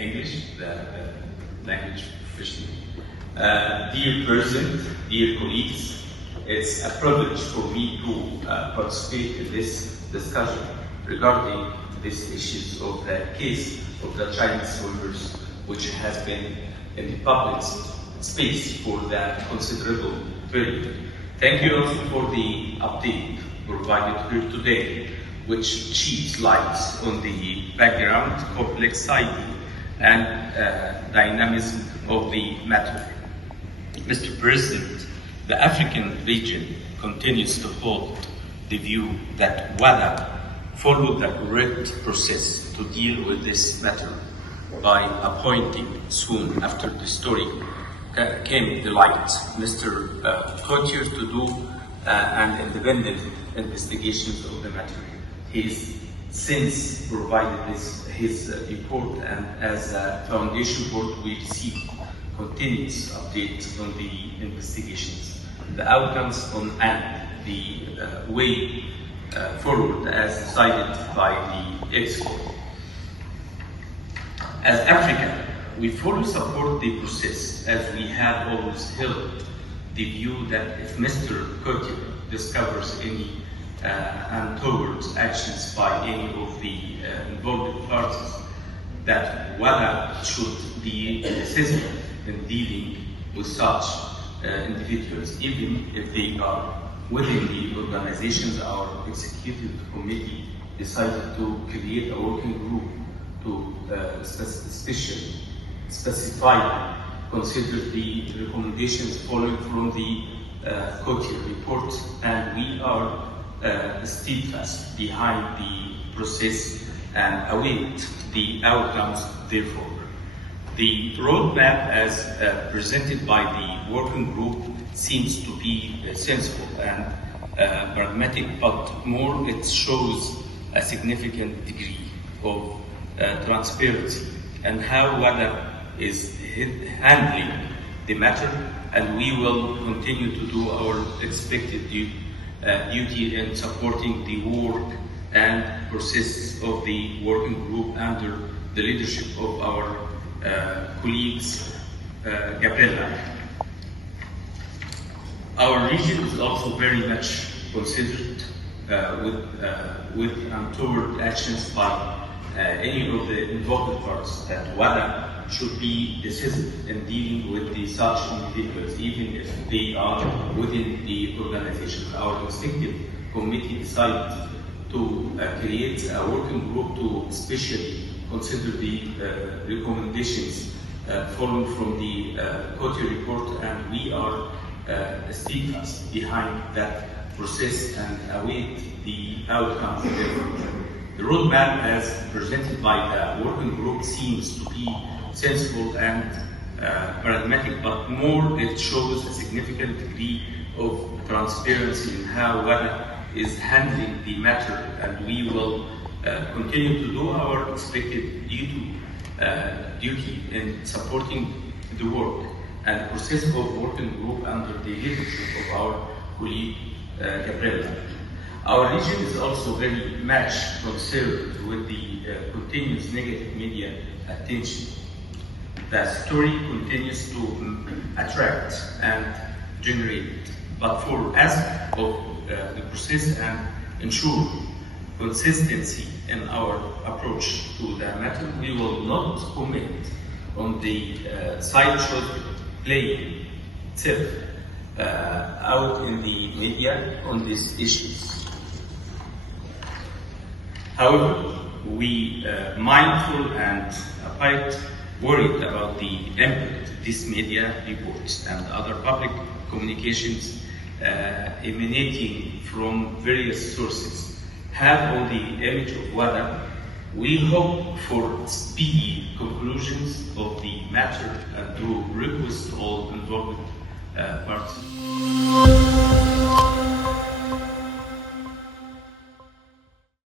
English, the language professional. Dear President, dear colleagues, it's a privilege for me to participate in this discussion regarding these issues of the case of the Chinese soldiers, which has been in the public space for that considerable period. Thank you also for the update provided here today, which sheds light on the background, complexity, and dynamism of the matter. Mr. President, the African region continues to hold the view that Wada followed the correct process to deal with this matter by appointing soon after the story came to light Mr. Cotier to do an independent investigation of the matter. He's since provided his report, and as a foundation board we receive continuous updates on the investigations, the outcomes on and the way forward as decided by the EXCO. As Africa, we fully support the process, as we have always held the view that if Mr. Cotier discovers any untoward actions by any of the involved parties, that Wada should be decisive in dealing with such individuals, even if they are within the organizations. Our executive committee decided to create a working group to specify, consider the recommendations following from the Cotier report, and we are steadfast behind the process and await the outcomes therefore. The roadmap as presented by the working group seems to be sensible and pragmatic, but more it shows a significant degree of transparency and how Wada is handling the matter, and we will continue to do our expected duty in supporting the work and process of the working group under the leadership of our colleagues, Gabriela. Our region is also very much considered with untoward actions by any of the involved parties, that Wada should be decisive in dealing with such individuals, even if they are within the organization. Our executive committee decided to create a working group to especially consider the recommendations following from the Cotier report, and we are steadfast behind that process and await the outcomes. The roadmap as presented by the working group seems to be sensible and pragmatic, but more it shows a significant degree of transparency in how Wada is handling the matter, and we will continue to do our expected duty in supporting the work and process of working group under the leadership of our colleague Gabriela. Our region is also very much concerned with the continuous negative media attention. The story continues to attract and generate, but for us of the process and ensure consistency in our approach to the matter, we will not comment on the sideshow playing itself out in the media on these issues. However, we mindful and quite worried about the impact these media reports and other public communications emanating from various sources have on the image of Wada. We hope for speedy conclusions of the matter and to request all involved parties.